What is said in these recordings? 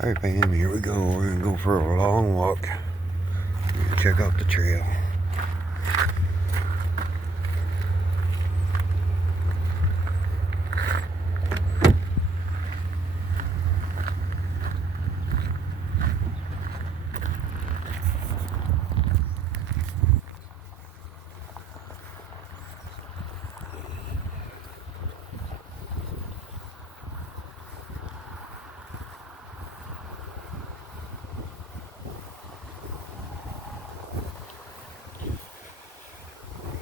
Alright fam, here we go. We're gonna go for a long walk. Check out the trail.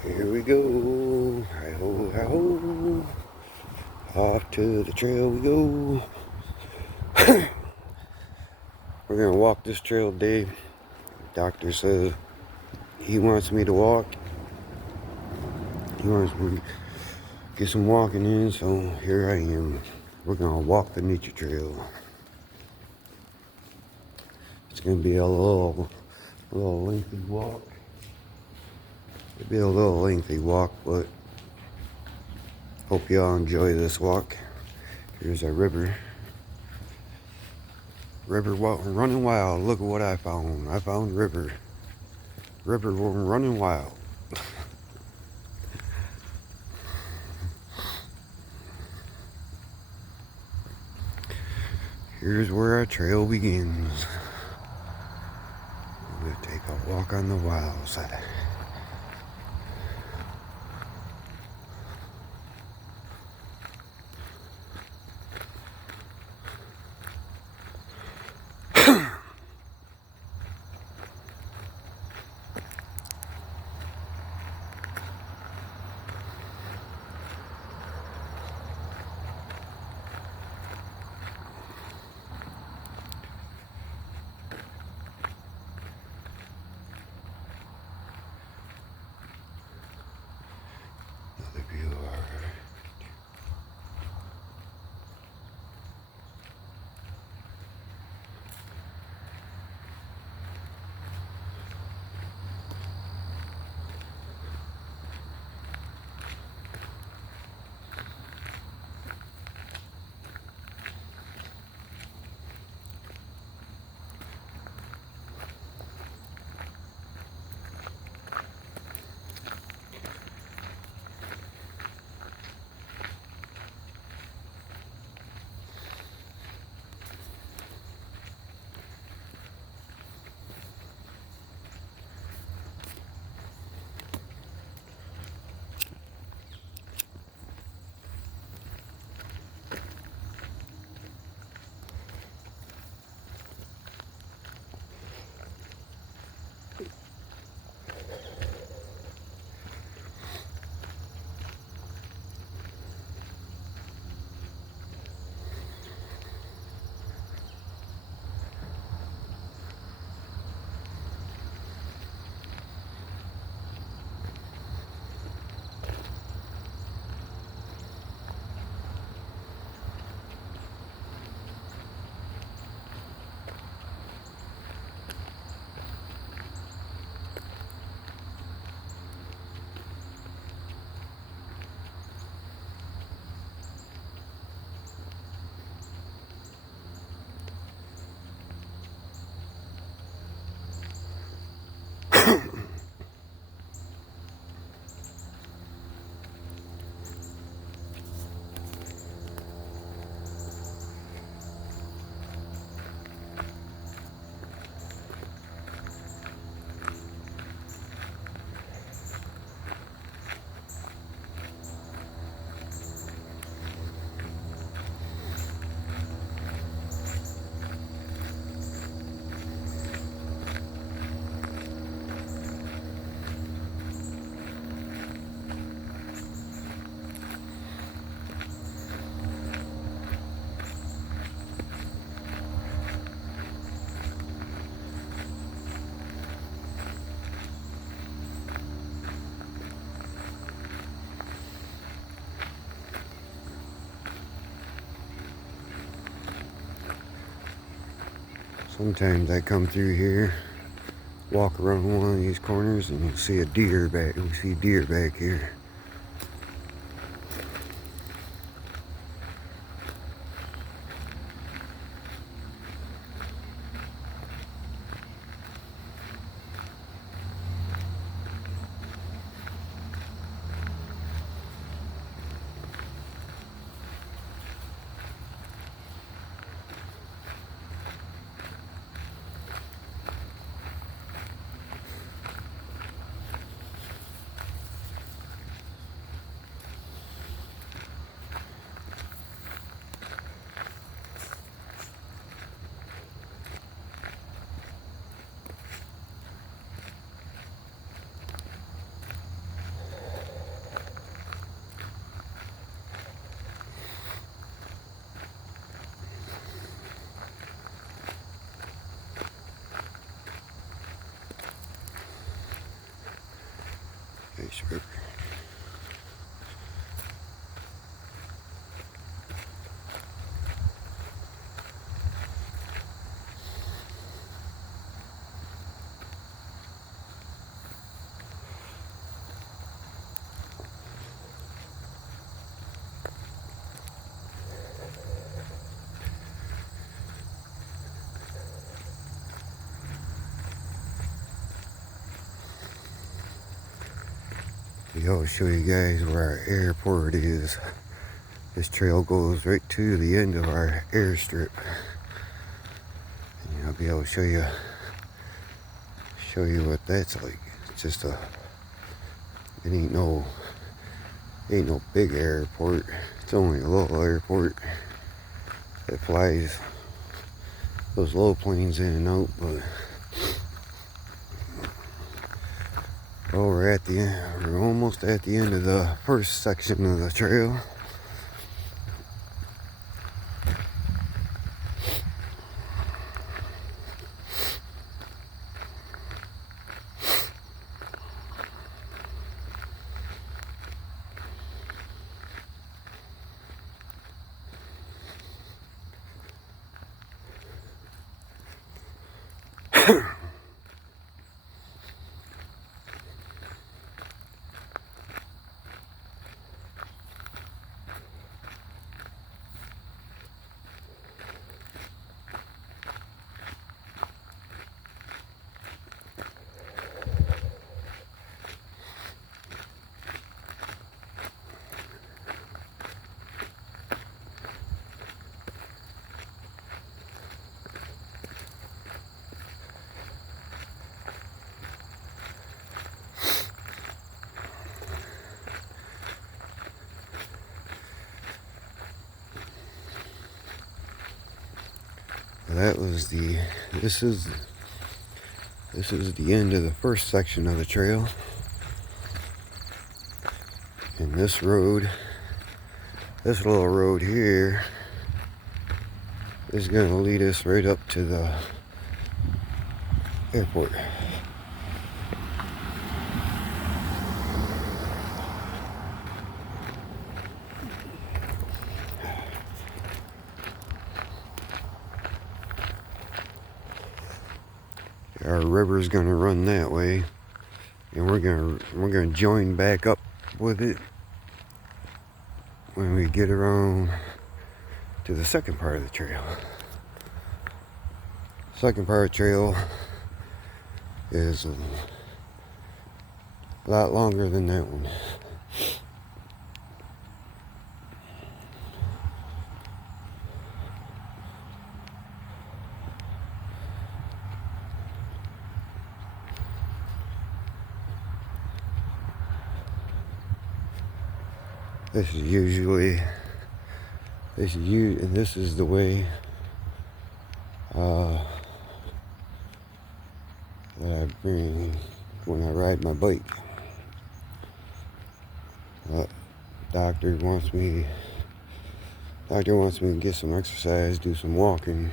Here we go. Hi-ho, hi-ho. Off to the trail we go. We're gonna walk this trail today. Doctor says he wants me to walk. He wants me to get some walking in, so here I am. We're gonna walk the nature trail. It's gonna be a little lengthy walk. It'll be a little lengthy walk, but hope y'all enjoy this walk. Here's our river. River running wild. Look at what I found. I found river. River running wild. Here's where our trail begins. We're gonna take a walk on the wild side. Another view of our Sometimes I come through here, walk around one of these corners, and you see a deer back. We see deer back here. strip. I'll show you guys where our airport is. This trail goes right to the end of our airstrip. And I'll be able to show you what that's like. It's just it ain't no big airport. It's only a little airport that flies those low planes in and out, but we're almost at the end of the first section of the trail. This is the end of the first section of the trail. And this little road here is going to lead us right up to the airport. Our river is going to run that way, and we're going to join back up with it when we get around to the second part of the trail. Second part of the trail is a lot longer than that one. This is the way that I bring when I ride my bike. Doctor wants me to get some exercise, do some walking.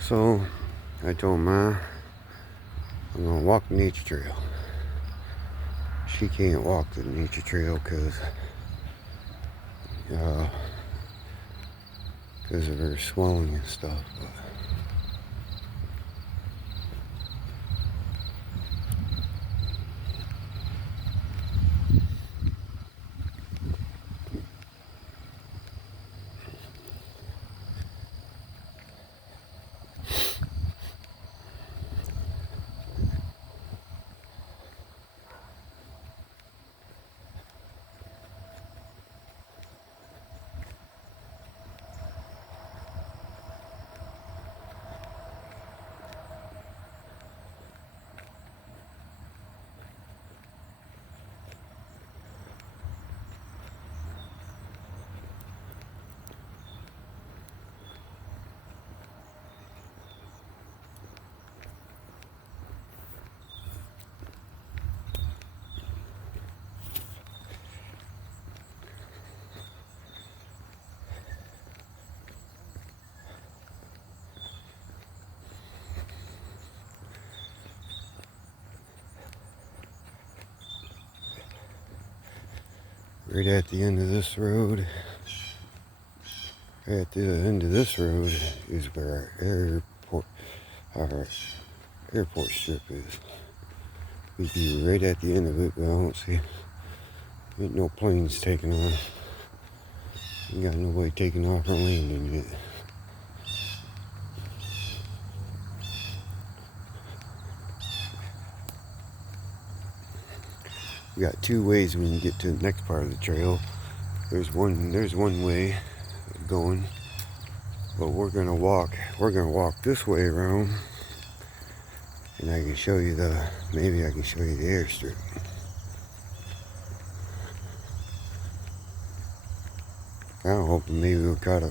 So I told Ma I'm gonna walk the nature trail. She can't walk the nature trail because of her swelling and stuff. But right at the end of this road. Right at the end of this road is where our airport strip is. We'd be right at the end of it, but I don't see, ain't no planes taking off. Ain't got nobody taking off or landing yet. We got two ways we can get to the next part of the trail. There's one way going, but we're gonna walk this way around, and I can show you maybe I can show you the airstrip. I'm hoping maybe we'll caught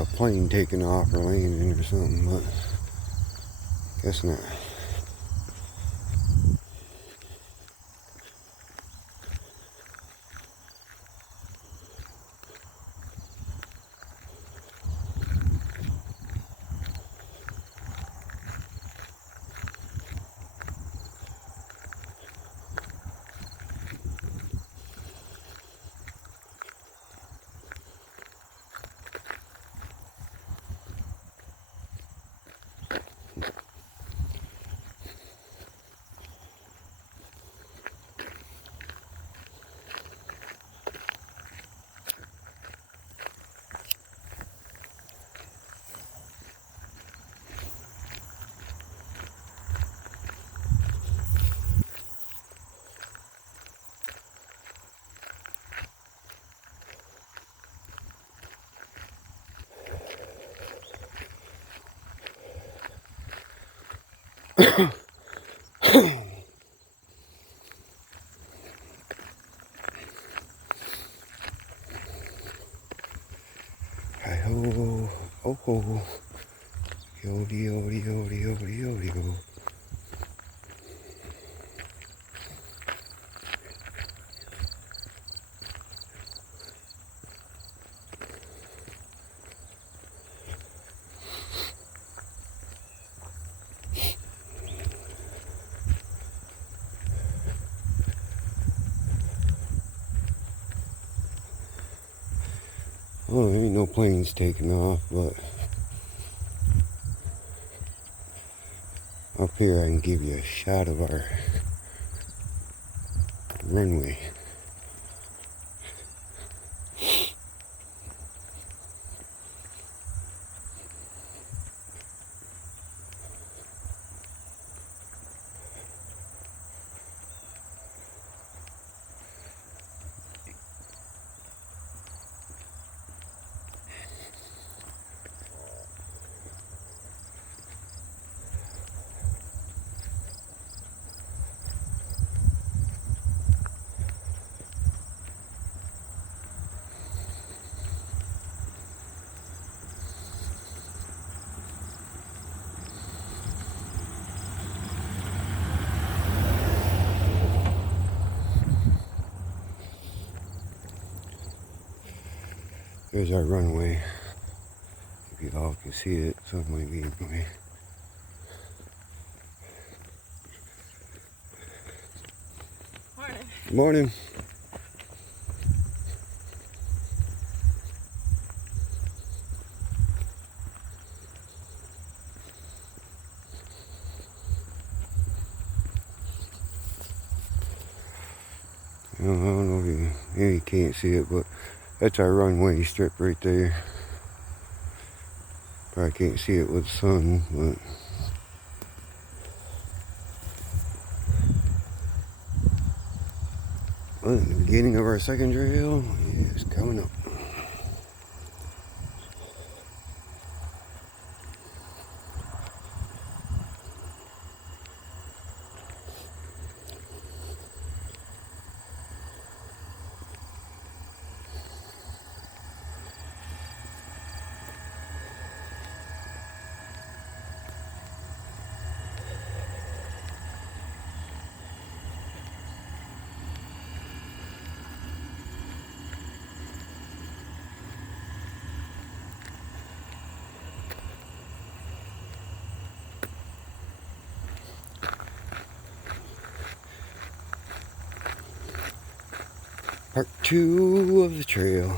a plane taking off or landing or something, but guess not. Hi-ho, oh-ho, yodi, yodi, yodi, yodi, yodi, yodi. Well, there ain't no planes taking off, but up here I can give you a shot of our runway. There's our runway. If you all can see it, some might be in the way. Morning. Morning. I don't know if you can't see it, but that's our runway strip right there. Probably can't see it with the sun, but well, the beginning of our second trail is coming up. 2 of the trail.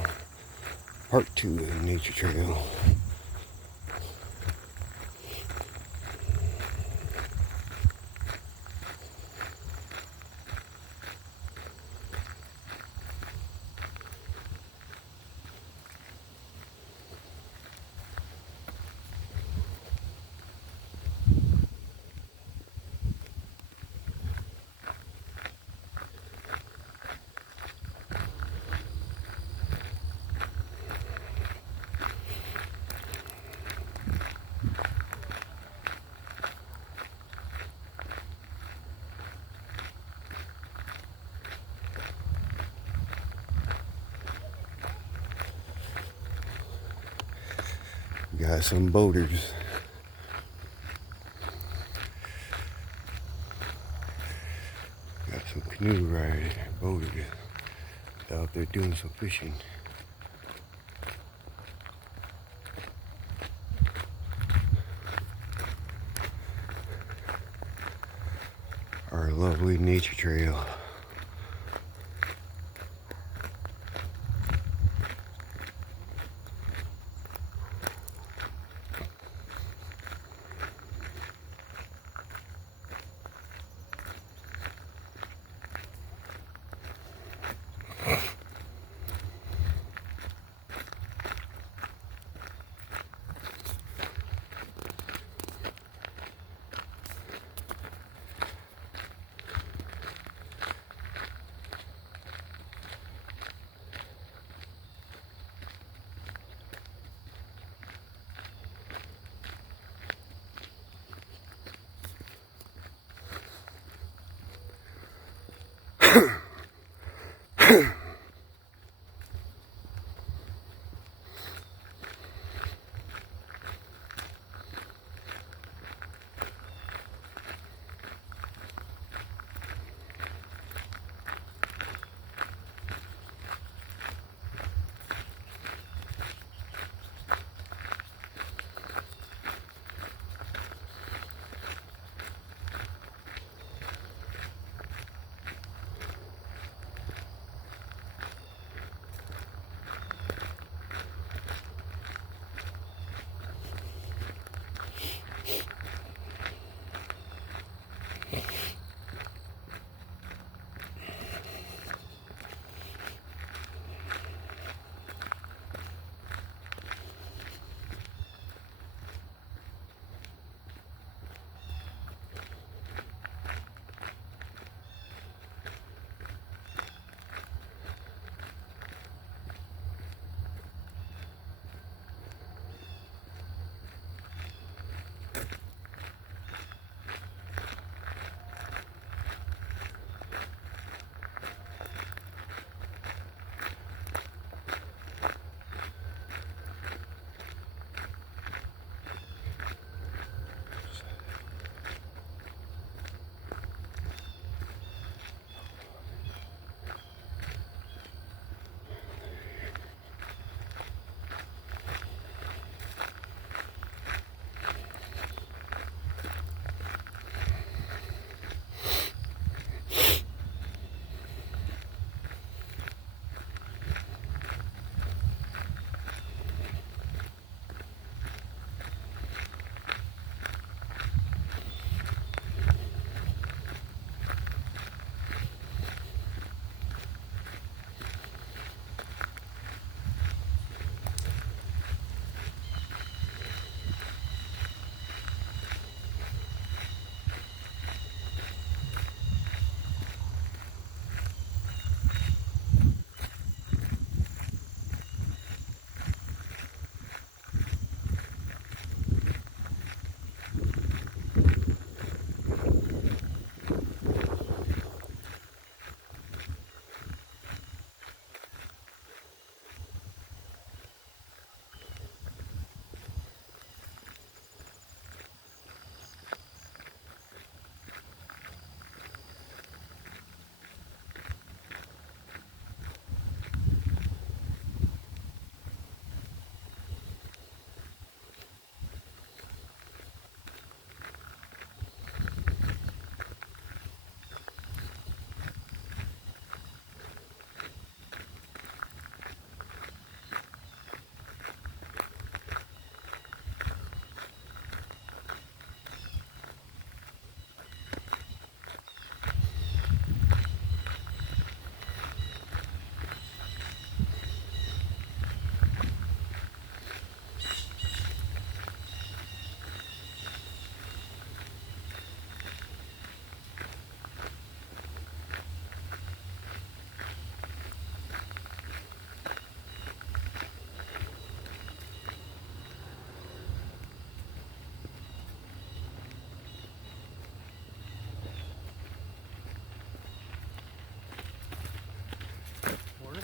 Part 2 of the nature trail. Got some boaters. Got some canoe riders, boaters out there doing some fishing. Our lovely nature trail.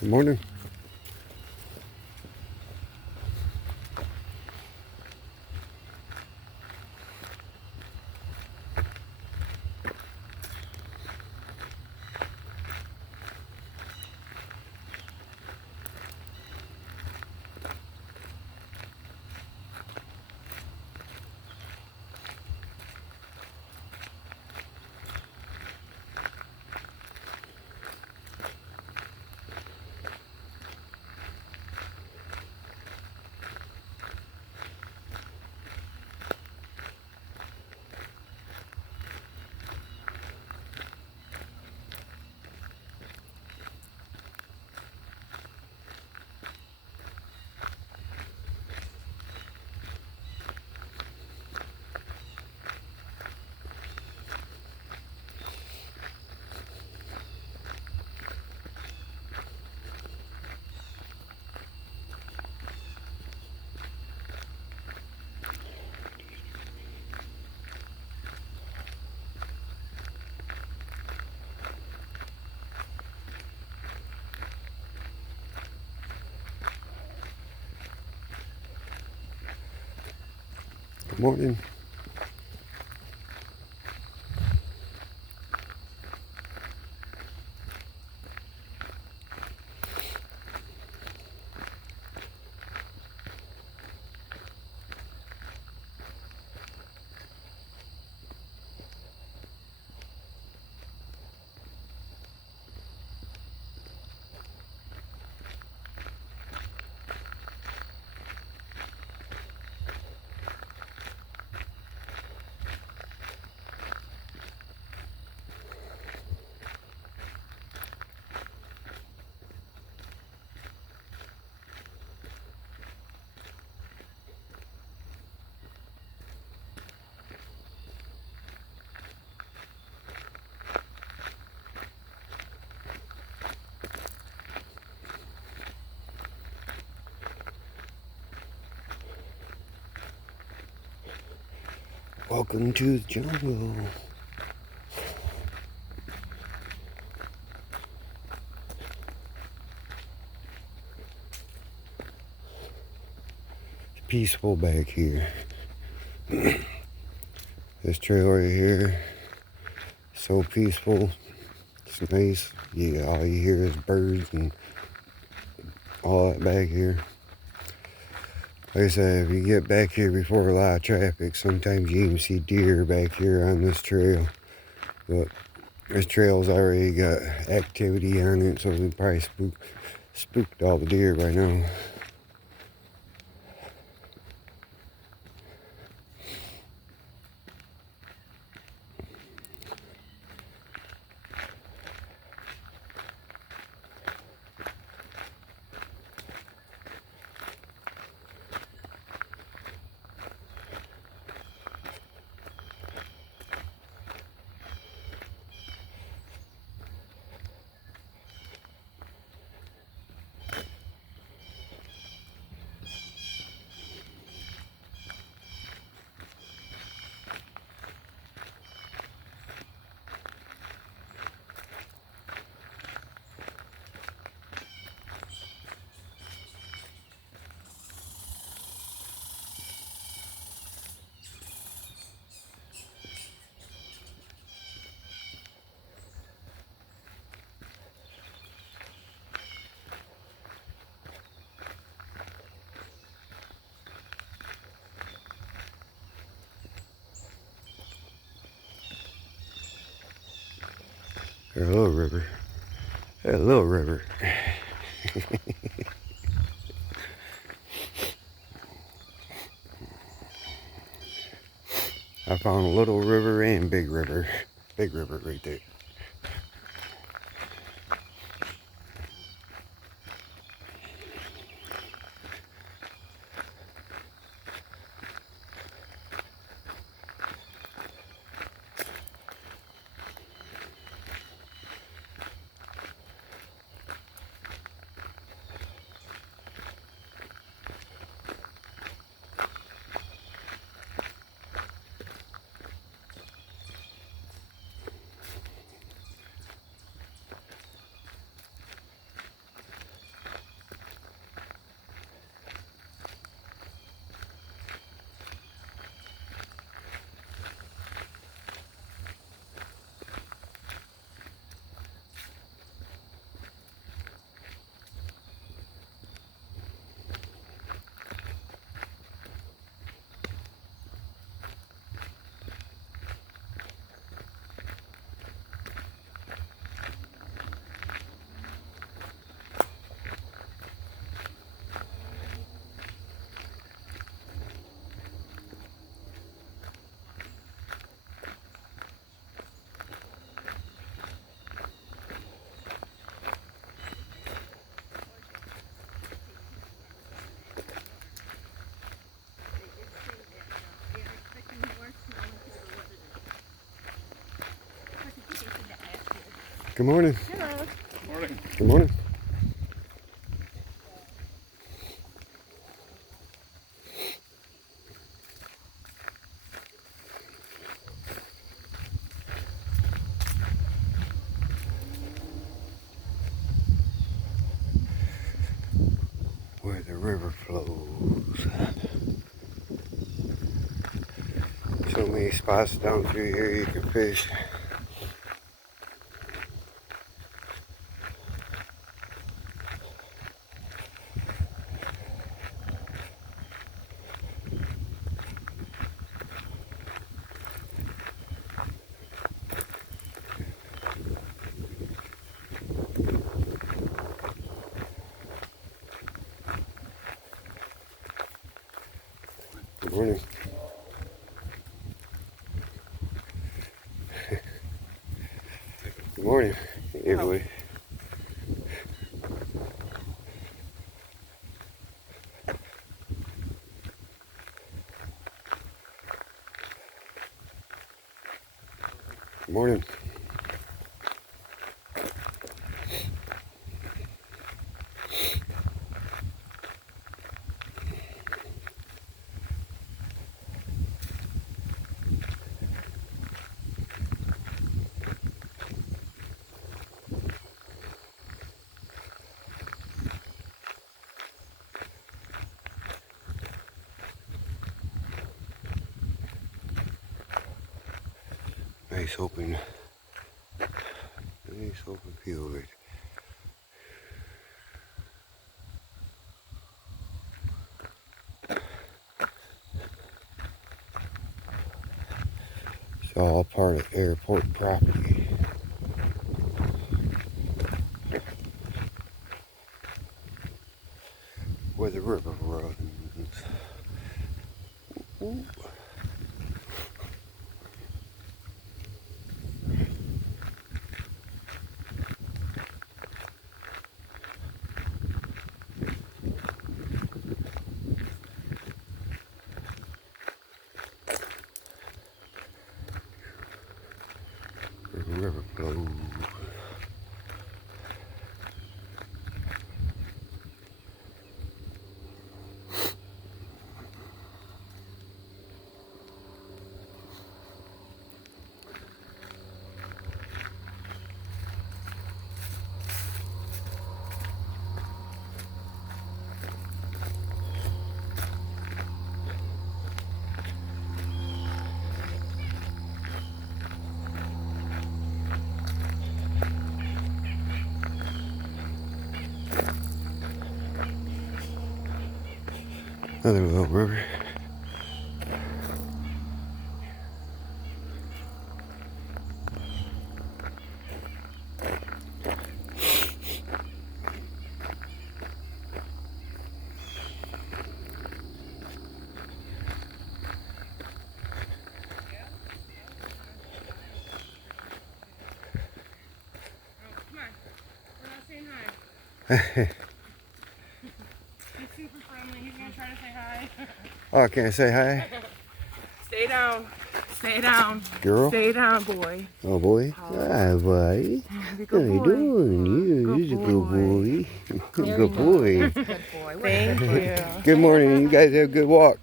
Good morning. Good morning. Welcome to the jungle. It's peaceful back here. This trail right here, so peaceful. It's nice. Yeah, all you hear is birds and all that back here. Like I said, if you get back here before a lot of traffic, sometimes you even see deer back here on this trail. But this trail's already got activity on it, so we probably spooked all the deer by now. Hello, river. Hello, river. I found a little river and big river. Big river right there. Good morning. Hello. Morning. Good morning. Where the river flows. So many spots down through here you can fish. Good morning. Good morning, everybody. Good morning. Nice open field right. It's all part of airport property. Where the river runs. Ooh. Where the river flows. Another little river. Come on. We're not saying hi. He's super friendly. He's gonna try to say hi. Oh, I can't say hi. Stay down. Stay down. Girl? Stay down, boy. Oh boy. Hi, buddy. Good How you boy. doing? You're a good boy. Good boy. Good boy. Thank you. Good morning. You guys have a good walk.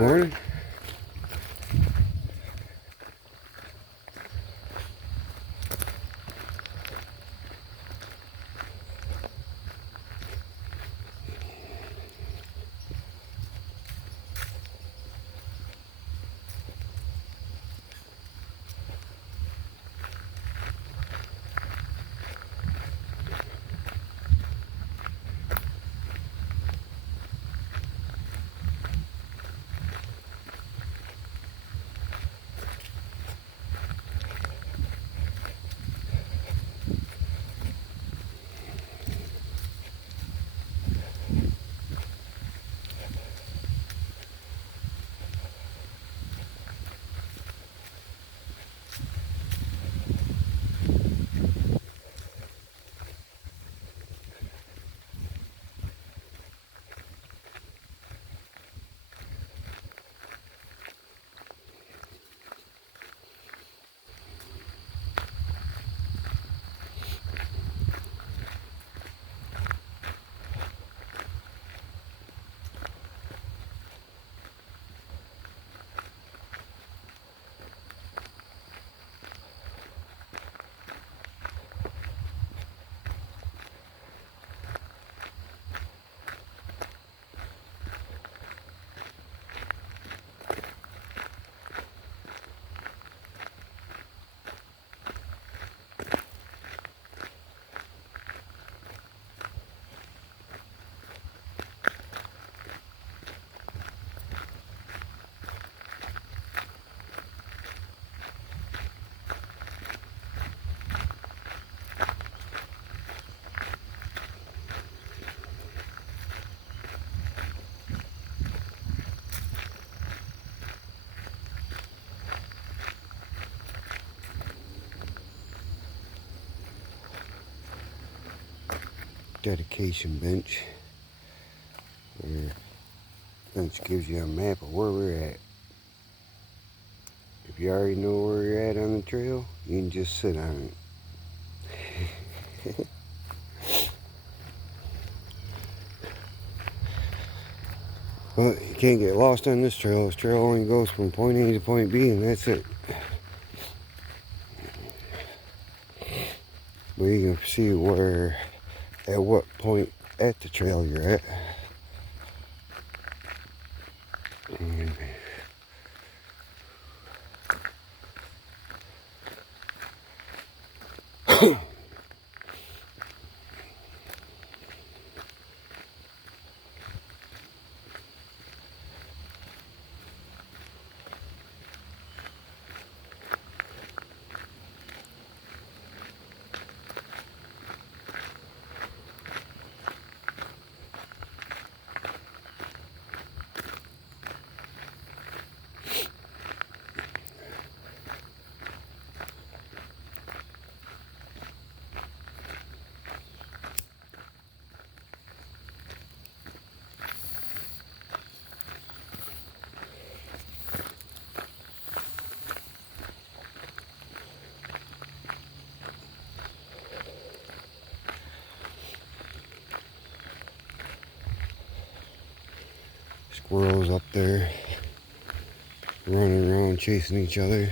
Morning. Dedication bench. Where bench gives you a map of where we're at. If you already know where you're at on the trail, you can just sit on it. But you can't get lost on this trail. This trail only goes from point A to point B, and that's it. But you can see where, at what point at the trail you're at. And squirrels up there running around chasing each other.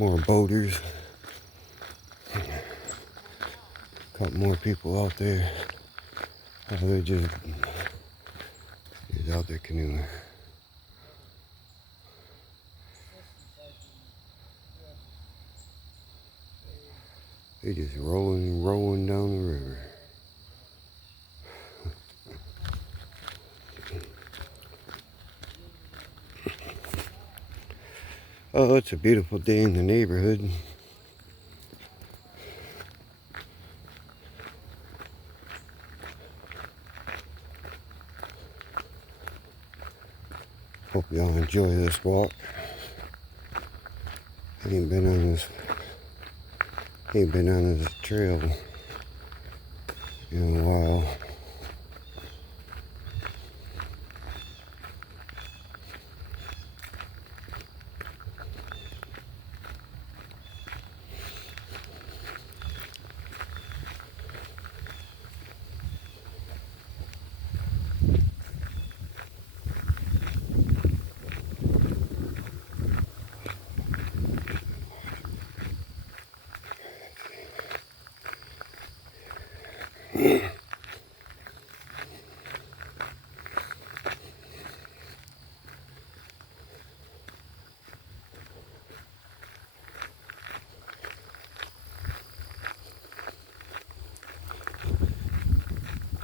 more boaters. Couple more people out there. They're just out there canoeing. They just rolling and rolling down the river. Oh, it's a beautiful day in the neighborhood. Hope y'all enjoy this walk. I ain't been on this trail in a while.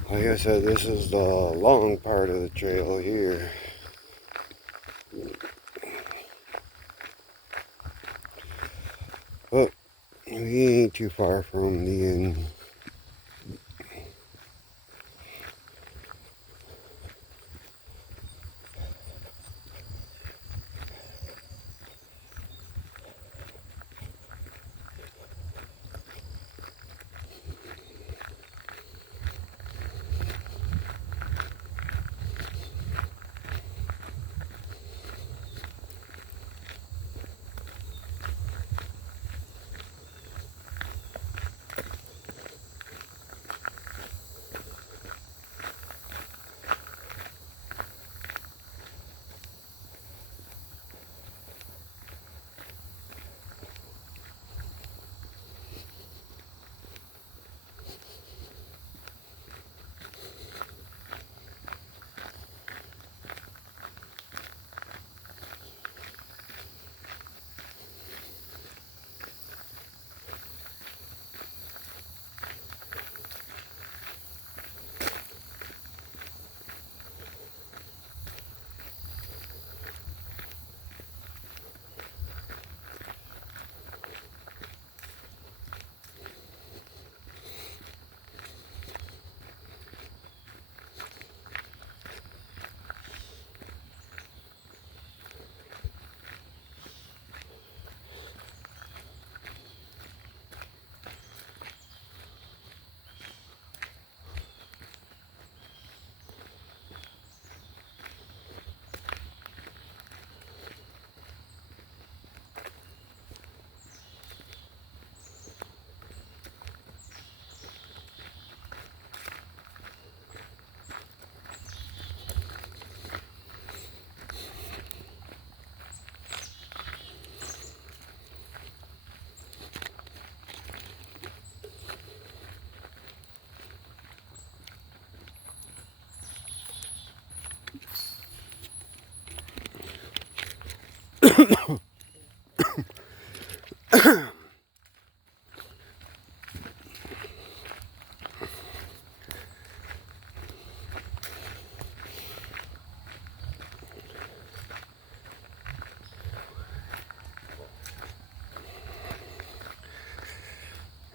Like I said, this is the long part of the trail here. But we ain't too far from the end.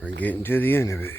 We're getting to the end of it.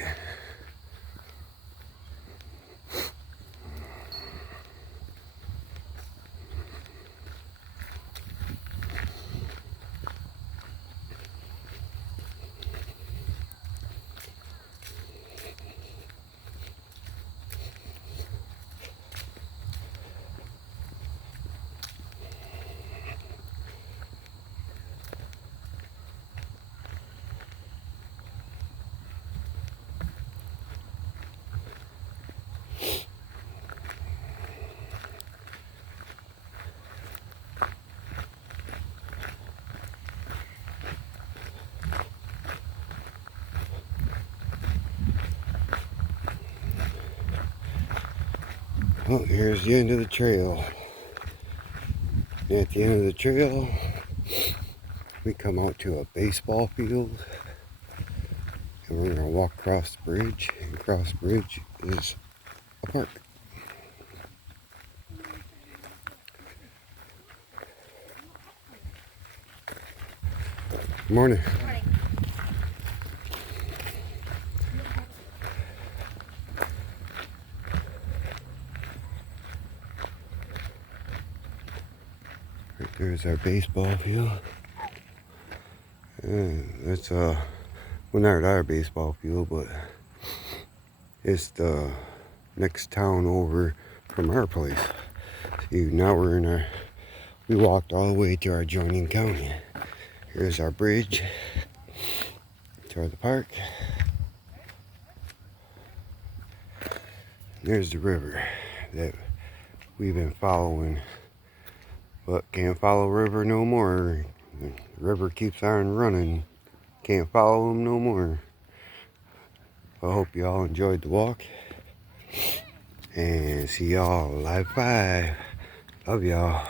Well, here's the end of the trail. At the end of the trail, we come out to a baseball field. And we're going to walk across the bridge. And across the bridge is a park. Good morning. Morning. Right there's our baseball field. That's well, not our baseball field, but it's the next town over from our place. See, now we walked all the way to our adjoining county. Here's our bridge to the park. There's the river that we've been following, but can't follow river no more. The river keeps on running. Can't follow him no more. I hope y'all enjoyed the walk. And see y'all live 5. Love y'all.